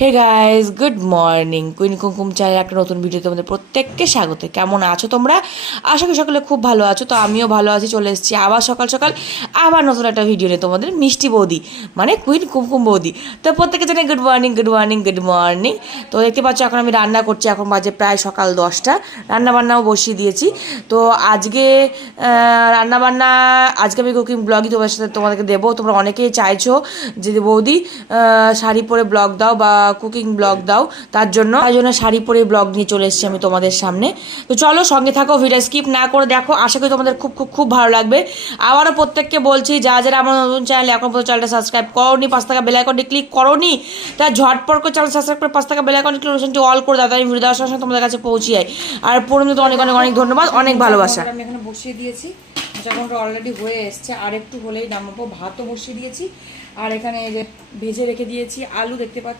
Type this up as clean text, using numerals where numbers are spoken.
হে guys, good morning. Queen Kumkum channel একটা নতুন ভিডিওতে তোমাদের প্রত্যেককে স্বাগত। কেমন আছো তোমরা? আশা করি সকলে খুব ভালো আছো। তো আমিও ভালো আছি, চলে এসেছি আবার সকাল সকাল আবার নতুন একটা ভিডিও নিয়ে, তোমাদের মিষ্টি বৌদি মানে কুইন কুমকুম বৌদি। তো প্রত্যেকে জানাই good morning, good morning, good morning. তো দেখতে পাচ্ছ এখন আমি রান্না করছি, এখন বাজে প্রায় সকাল 10টা। রান্নাবান্নাও বসিয়ে দিয়েছি। তো আজকে রান্নাবান্না, আজকে আমি কুকিং ব্লগই তোমার সাথে তোমাদেরকে দেবো। তোমরা অনেকেই চাইছো যে বৌদি শাড়ি পরে ব্লগ দাও বা কুকিং ব্লগ দাও, তার জন্য শাড়ি পরে ব্লগ নিয়ে চলে এসেছি আমি তোমাদের সামনে। তো চলো সঙ্গে থাকো, ভিডিও স্কিপ না করে দেখো, আশা করি তোমাদের খুব খুব খুব ভালো লাগবে। আবারও প্রত্যেককে বলছি, যারা আমার নতুন চ্যানেল এখন পর্যন্ত চ্যানেলটা সাবস্ক্রাইব করোনি, 5 টাকা বেল আইকনটি ক্লিক করোনি, তা ঝটপট করে চ্যানেল সাবস্ক্রাইব করে 5 টাকা বেল আইকনটি নোটিফিকেশনটি অল করে দাও, তাই ভিডিও দেওয়ার সঙ্গে তোমাদের কাছে পৌঁছে যায়। আর পূর্ণ তো অনেক অনেক অনেক ধন্যবাদ, অনেক ভালোবাসা। আমি এখানে বসিয়ে দিয়েছি, যখনটা অলরেডি হয়ে এসছে, আর একটু হলেই নামাবো। ভাতও বসিয়ে দিয়েছি, আর এখানে এই যে ভেজে রেখে দিয়েছি আলু, দেখতে পাচ্ছ